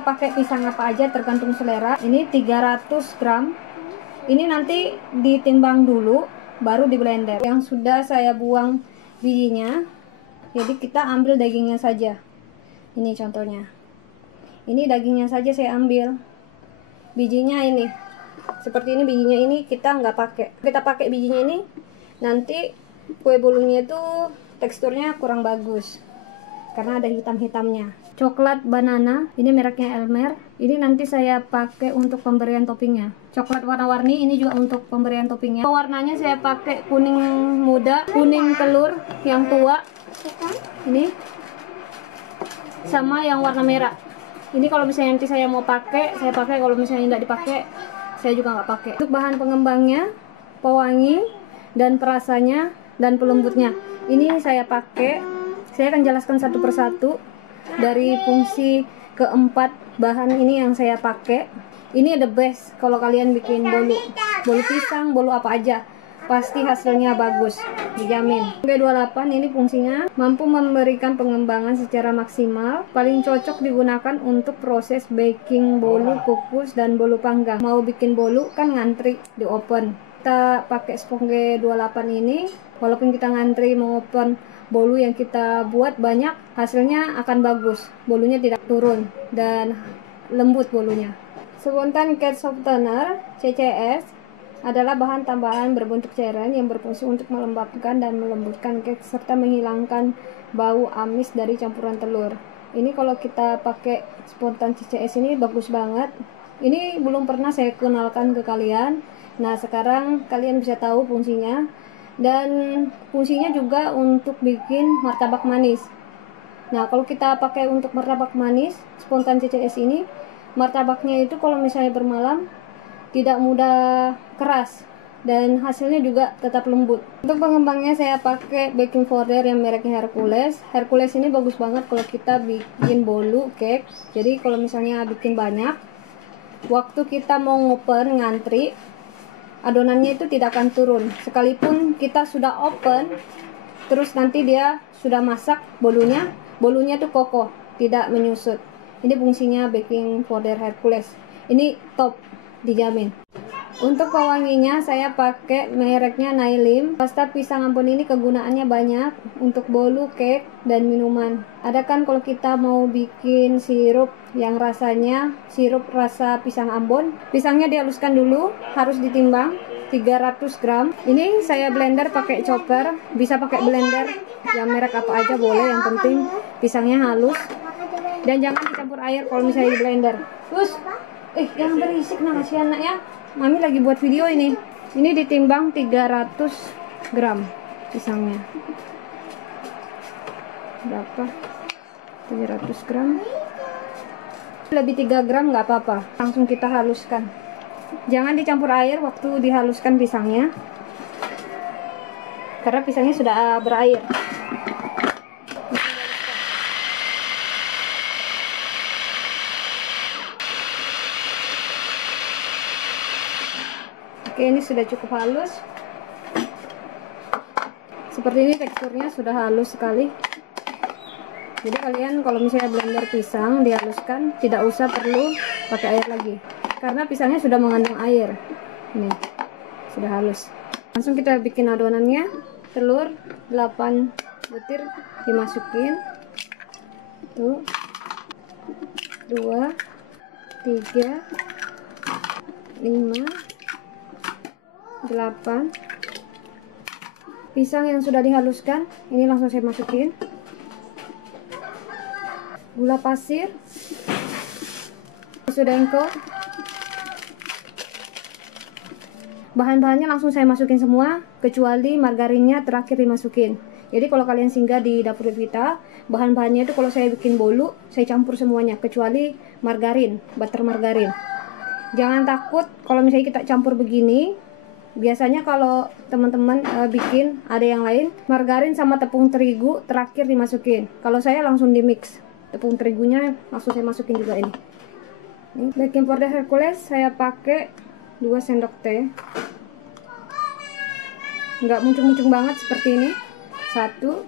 kita pakai pisang apa aja tergantung selera. Ini 300 gram. Ini nanti ditimbang dulu baru di blender. Yang sudah saya buang bijinya. Jadi kita ambil dagingnya saja. Ini contohnya. Ini dagingnya saja saya ambil. Bijinya ini. Seperti ini bijinya ini kita nggak pakai. Kita pakai bijinya ini nanti kue bolunya itu teksturnya kurang bagus karena ada hitam-hitamnya. Coklat banana, ini mereknya Elmer. Ini nanti saya pakai untuk pemberian toppingnya. Coklat warna-warni ini juga untuk pemberian toppingnya. Warnanya saya pakai kuning muda, kuning telur yang tua. Ini sama yang warna merah. Ini kalau misalnya nanti saya mau pakai, saya pakai. Kalau misalnya tidak dipakai, saya juga nggak pakai. Untuk bahan pengembangnya, pewangi dan perasanya dan pelembutnya. Ini saya pakai. Saya akan jelaskan satu persatu dari fungsi keempat bahan ini yang saya pakai. Ini the best kalau kalian bikin bolu pisang, bolu apa aja, pasti hasilnya bagus, dijamin. B28 ini fungsinya mampu memberikan pengembangan secara maksimal, paling cocok digunakan untuk proses baking bolu, kukus, dan bolu panggang. Mau bikin bolu kan ngantri di oven. Kita pakai Sponge 28 ini, walaupun kita ngantri mau open bolu yang kita buat banyak, hasilnya akan bagus. Bolunya tidak turun dan lembut bolunya. Spontan Cake Softener CCS adalah bahan tambahan berbentuk cairan yang berfungsi untuk melembabkan dan melembutkan cake serta menghilangkan bau amis dari campuran telur. Ini kalau kita pakai Spontan CCS ini bagus banget. Ini belum pernah saya kenalkan ke kalian. Nah, sekarang kalian bisa tahu fungsinya. Dan fungsinya juga untuk bikin martabak manis. Nah, kalau kita pakai untuk martabak manis Spontan CCS ini, martabaknya itu kalau misalnya bermalam tidak mudah keras dan hasilnya juga tetap lembut. Untuk pengembangnya saya pakai baking powder yang mereknya Hercules. Hercules ini bagus banget kalau kita bikin bolu cake. Jadi kalau misalnya bikin banyak, waktu kita mau ngopen ngantri, adonannya itu tidak akan turun. Sekalipun kita sudah open, terus nanti dia sudah masak bolunya tuh kokoh, tidak menyusut. Ini fungsinya baking powder Hercules. Ini top, dijamin. Untuk pewanginya saya pakai mereknya Nailim. Pasta pisang Ambon ini kegunaannya banyak untuk bolu, cake, dan minuman. Ada kan kalau kita mau bikin sirup yang rasanya sirup rasa pisang Ambon, pisangnya dihaluskan dulu, harus ditimbang 300 gram. Ini saya blender pakai chopper, bisa pakai blender yang merek apa aja boleh, yang penting pisangnya halus. Dan jangan dicampur air kalau misalnya di blender. Terus jangan berisik, nah kasihan anak ya. Mami lagi buat video ini. Ini ditimbang 300 gram pisangnya. Berapa? 300 gram. Lebih 3 gram nggak apa-apa. Langsung kita haluskan. Jangan dicampur air waktu dihaluskan pisangnya. Karena pisangnya sudah berair. Oke, ini sudah cukup halus. Seperti ini teksturnya sudah halus sekali. Jadi kalian kalau misalnya blender pisang dihaluskan, tidak usah perlu pakai air lagi. Karena pisangnya sudah mengandung air. Ini sudah halus. Langsung kita bikin adonannya. Telur 8 butir dimasukin. 1, 2, 3, 5, 8. Pisang yang sudah dihaluskan ini langsung saya masukin. Gula pasir, susu dengkol. Bahan-bahannya langsung saya masukin semua, kecuali margarinnya terakhir dimasukin. Jadi kalau kalian singgah di Dapur Devita, bahan-bahannya itu kalau saya bikin bolu saya campur semuanya, kecuali margarin, butter margarin. Jangan takut kalau misalnya kita campur begini. Biasanya kalau teman-teman bikin ada yang lain, margarin sama tepung terigu terakhir dimasukin. Kalau saya langsung di mix, tepung terigunya langsung saya masukin juga ini. Baking powder Hercules saya pakai 2 sendok teh. Nggak muncung-muncung banget seperti ini. 1,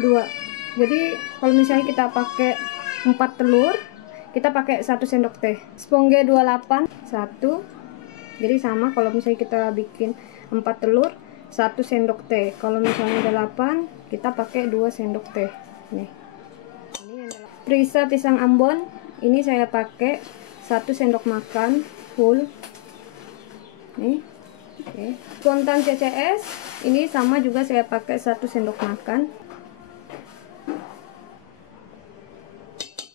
2. Jadi kalau misalnya kita pakai 4 telur, kita pakai 1 sendok teh. Spongge 28 1. Jadi sama kalau misalnya kita bikin 4 telur 1 sendok teh. Kalau misalnya 8, kita pakai 2 sendok teh. Nih. Ini yang perisa pisang Ambon, ini saya pakai 1 sendok makan full. Nih. Oke. Kontan CCS ini sama juga saya pakai 1 sendok makan.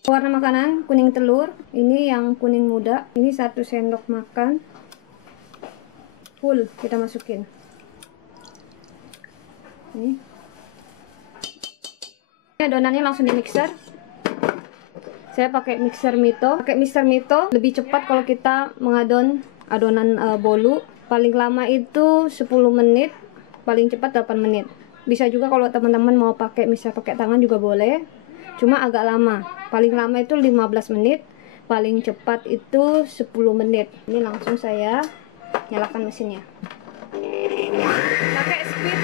Warna makanan kuning telur, ini yang kuning muda, ini 1 sendok makan full kita masukin. Ini adonannya langsung di mixer. Saya pakai mixer Mito. Pakai mixer Mito lebih cepat kalau kita mengadon adonan bolu. Paling lama itu 10 menit, paling cepat 8 menit. Bisa juga kalau teman-teman mau pakai misalnya pakai tangan juga boleh. Cuma agak lama. Paling lama itu 15 menit, paling cepat itu 10 menit. Ini langsung saya nyalakan mesinnya. Pakai speed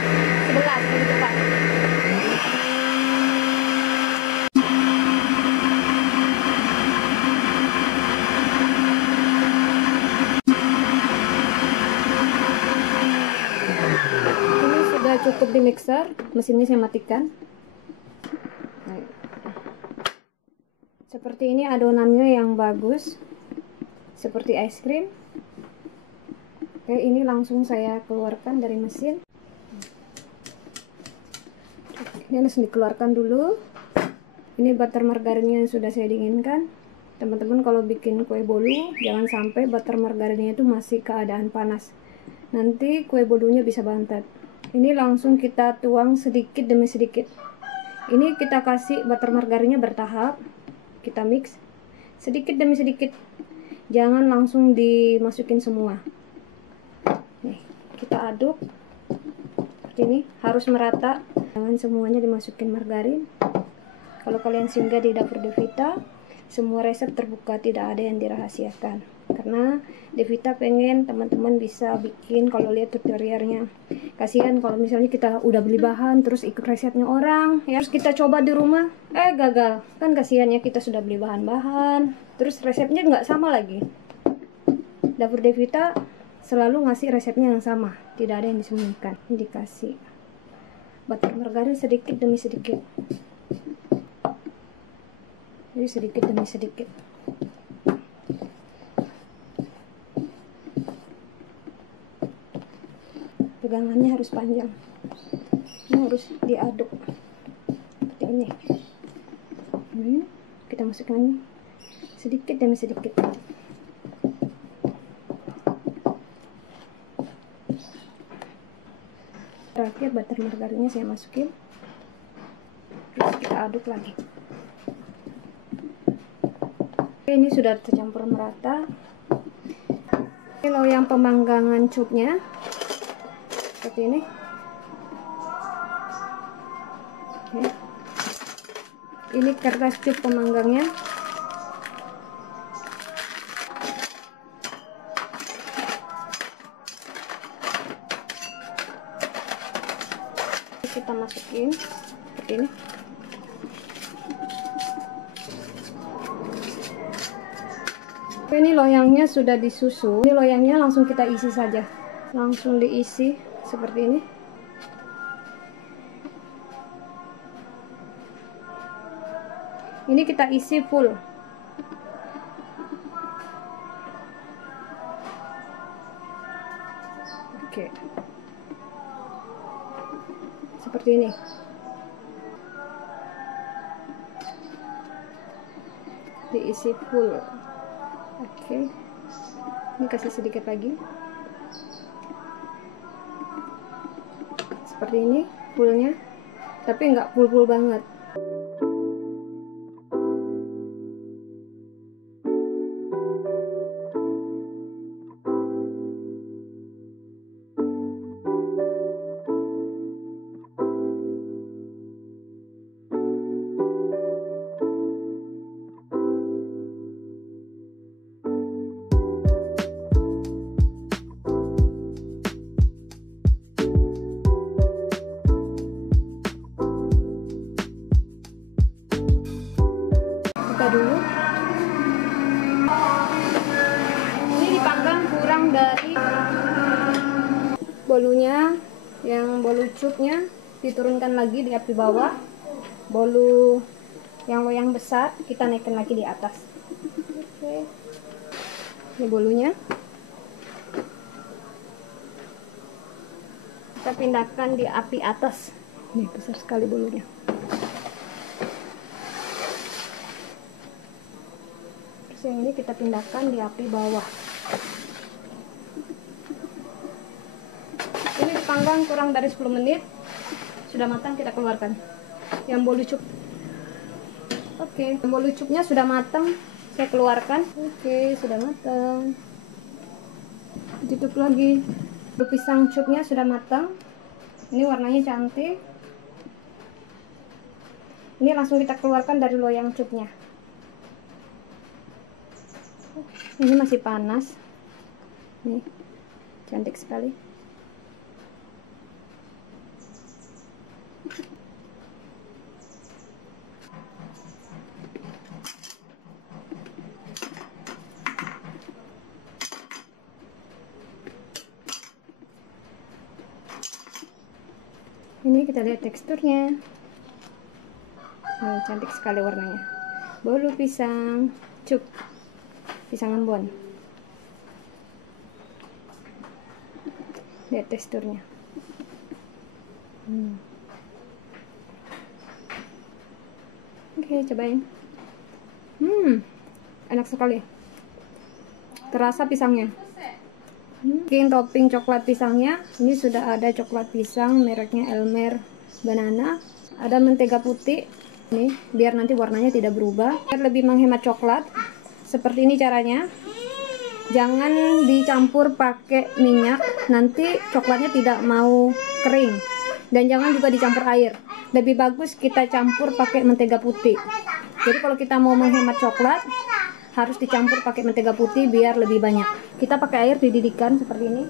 11 lebih cepat. Ini sudah cukup di mixer, mesinnya saya matikan. Seperti ini adonannya yang bagus, seperti es krim. Oke, ini langsung saya keluarkan dari mesin. Ini langsung dikeluarkan dulu. Ini butter margarinnya yang sudah saya dinginkan. Teman-teman kalau bikin kue bolu, jangan sampai butter margarinnya itu masih keadaan panas. Nanti kue bolunya bisa bantet. Ini langsung kita tuang sedikit demi sedikit. Ini kita kasih butter margarinnya bertahap. Kita mix sedikit demi sedikit, jangan langsung dimasukin semua. Nih, kita aduk seperti ini, harus merata, jangan semuanya dimasukin margarin. Kalau kalian singgah di dapur Devita, semua resep terbuka, tidak ada yang dirahasiakan, karena Devita pengen teman-teman bisa bikin kalau lihat tutorialnya. Kasihan kalau misalnya kita udah beli bahan terus ikut resepnya orang ya, terus kita coba di rumah gagal, kan kasihan ya, kita sudah beli bahan-bahan terus resepnya nggak sama lagi. Dapur Devita selalu ngasih resepnya yang sama, tidak ada yang disembunyikan. Ini dikasih butter margarin sedikit demi sedikit, jadi sedikit demi sedikit. Pegangannya harus panjang, ini harus diaduk seperti ini. Kita masukkan lagi sedikit demi sedikit. Terakhir butter margarinnya saya masukin, terus kita aduk lagi. Oke, ini sudah tercampur merata. Ini loyang pemanggangan cupnya seperti ini. Oke. Ini kertas cup pemanggangnya. Kita masukin seperti ini. Ini loyangnya sudah disusun. Ini loyangnya langsung kita isi saja, langsung diisi seperti ini. Ini kita isi full. Oke. Seperti ini. Diisi full. Oke. Ini kasih sedikit lagi. Seperti ini fullnya, tapi nggak full banget. dulu. Ini dipanggang kurang dari bolunya, yang bolu cupnya diturunkan lagi di api bawah. Bolu yang loyang besar kita naikkan lagi di atas. Oke. Ini bolunya. Kita pindahkan di api atas. Ini besar sekali bolunya. Terus yang ini kita pindahkan di api bawah. Ini dipanggang kurang dari 10 menit. Sudah matang, kita keluarkan. Yang bolu cup. Oke, yang bolu cupnya sudah matang. Saya keluarkan. Oke, sudah matang. Tutup lagi. Pisang cupnya sudah matang. Ini warnanya cantik. Ini langsung kita keluarkan dari loyang cupnya. Ini masih panas. Nih, cantik sekali. Ini kita lihat teksturnya. Nih, cantik sekali warnanya. Bolu pisang cup, pisang Ambon. Lihat teksturnya. Oke, cobain. Enak sekali. Terasa pisangnya. Bikin topping coklat pisangnya. Ini sudah ada coklat pisang mereknya Elmer Banana. Ada mentega putih. Nih, biar nanti warnanya tidak berubah. Biar lebih menghemat coklat. Seperti ini caranya. Jangan dicampur pakai minyak, nanti coklatnya tidak mau kering. Dan jangan juga dicampur air. Lebih bagus kita campur pakai mentega putih. Jadi kalau kita mau menghemat coklat, harus dicampur pakai mentega putih biar lebih banyak. Kita pakai air dididihkan seperti ini.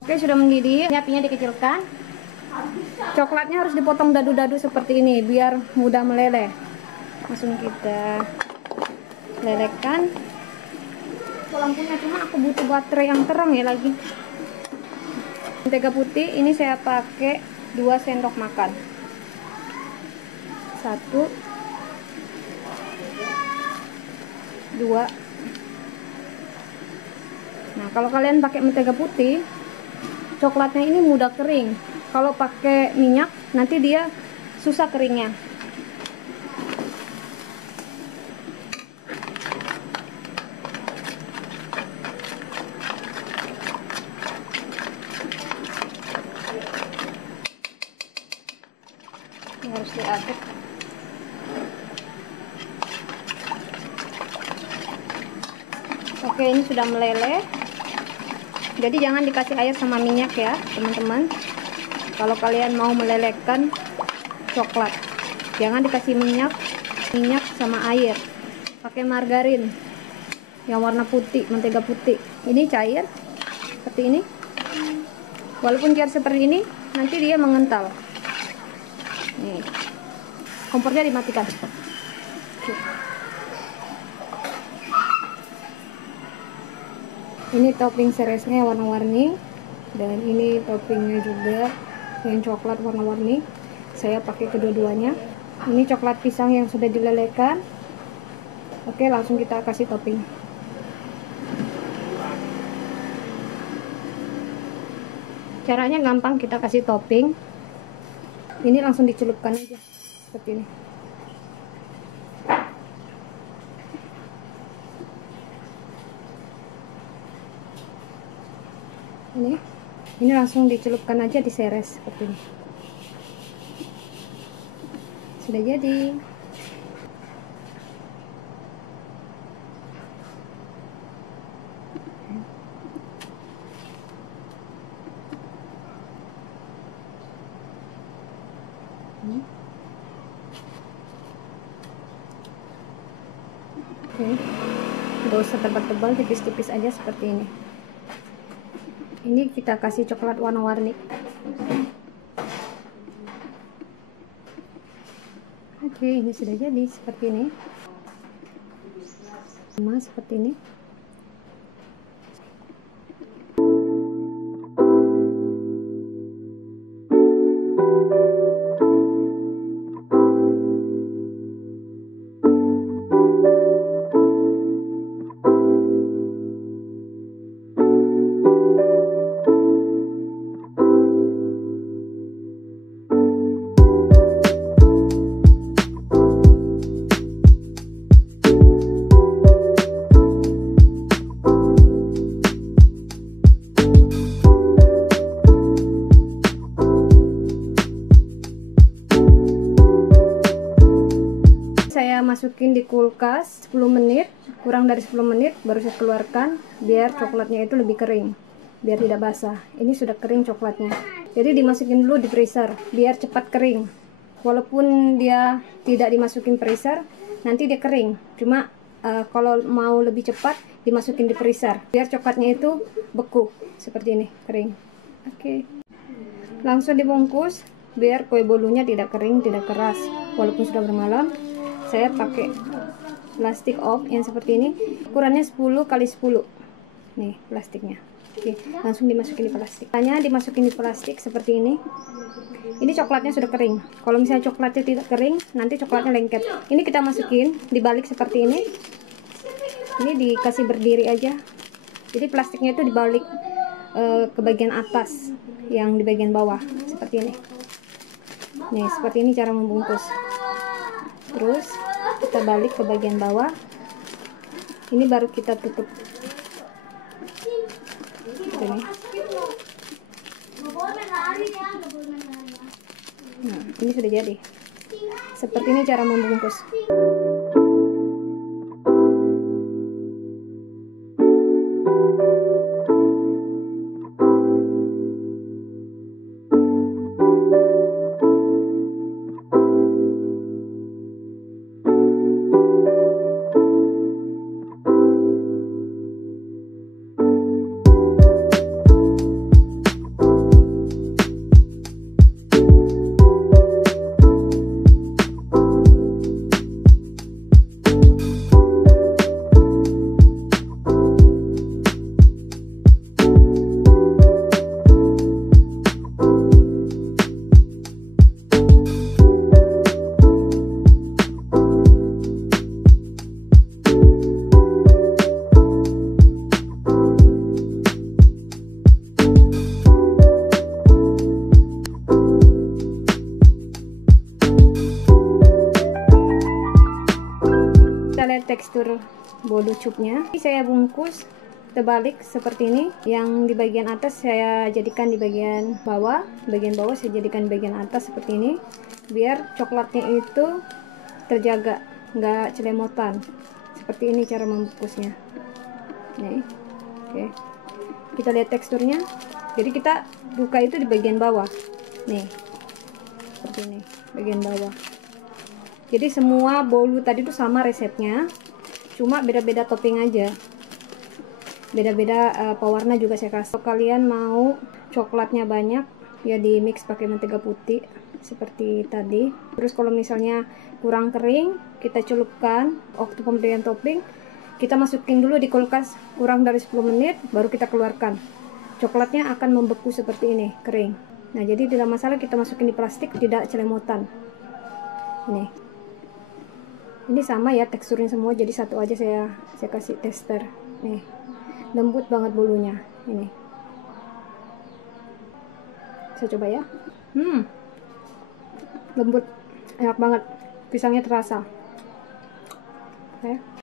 Oke, sudah mendidih. Ini apinya dikecilkan. Coklatnya harus dipotong dadu-dadu seperti ini biar mudah meleleh. Langsung kita lelehkan. Lampunya cuma aku butuh baterai yang terang ya lagi. Mentega putih ini saya pakai 2 sendok makan. 1 2. Nah, kalau kalian pakai mentega putih, coklatnya ini mudah kering. Kalau pakai minyak, nanti dia susah keringnya. Ini harus diaduk. Oke, ini sudah meleleh. Jadi jangan dikasih air sama minyak ya, teman-teman. Kalau kalian mau melelehkan coklat, jangan dikasih minyak sama air. Pakai margarin yang warna putih, mentega putih. Ini cair seperti ini. Walaupun cair seperti ini, nanti dia mengental. Nih, kompornya dimatikan. Oke. Ini topping seresnya warna-warni, dan ini toppingnya juga yang coklat warna-warni. Saya pakai kedua-duanya. Ini coklat pisang yang sudah dilelehkan. Oke, langsung kita kasih topping. Caranya gampang, kita kasih topping. Ini langsung dicelupkan aja seperti ini. Ini langsung dicelupkan aja, diseres seperti ini. Sudah jadi. Oke, gak usah tebal-tebal, tipis-tipis aja seperti ini. Ini kita kasih coklat warna-warni. Oke, ini sudah jadi seperti ini. sama seperti ini. Saya masukin di kulkas 10 menit, kurang dari 10 menit baru saya keluarkan biar coklatnya itu lebih kering, biar tidak basah. Ini sudah kering coklatnya, jadi dimasukin dulu di freezer biar cepat kering. Walaupun dia tidak dimasukin freezer, nanti dia kering. Cuma kalau mau lebih cepat dimasukin di freezer biar coklatnya itu beku seperti ini, kering. Oke. Langsung dibungkus biar kue bolunya tidak kering, tidak keras. Walaupun sudah bermalam, saya pakai plastik off yang seperti ini, ukurannya 10 x 10 nih plastiknya. Oke, langsung dimasukin di plastik. Hanya dimasukin di plastik seperti ini. Ini coklatnya sudah kering. Kalau misalnya coklatnya tidak kering, nanti coklatnya lengket. Ini kita masukin dibalik seperti ini. Ini dikasih berdiri aja. Jadi plastiknya itu dibalik ke bagian atas, yang di bagian bawah seperti ini. Nih, seperti ini cara membungkus. Terus kita balik ke bagian bawah. Ini baru kita tutup. Ini. Nah, ini sudah jadi. Seperti ini cara membungkus. Lihat tekstur bolu cupnya. Ini saya bungkus terbalik seperti ini. Yang di bagian atas saya jadikan di bagian bawah, saya jadikan di bagian atas seperti ini, biar coklatnya itu terjaga, nggak celemotan. Seperti ini cara membungkusnya. Nih, oke. Kita lihat teksturnya. Jadi kita buka itu di bagian bawah. Nih, seperti ini, bagian bawah. Jadi semua bolu tadi itu sama resepnya, cuma beda-beda topping aja, beda-beda pewarna juga saya kasih. Kalau kalian mau coklatnya banyak, ya di mix pakai mentega putih seperti tadi. Terus kalau misalnya kurang kering, kita celupkan. Waktu pemberian topping, kita masukin dulu di kulkas kurang dari 10 menit, baru kita keluarkan. Coklatnya akan membeku seperti ini, kering. Nah, jadi tidak masalah kita masukin di plastik, tidak celemotan. Ini sama ya teksturnya semua, jadi satu aja saya kasih tester. Nih, lembut banget bolunya. Ini saya coba ya. Lembut, enak banget, pisangnya terasa. Oke.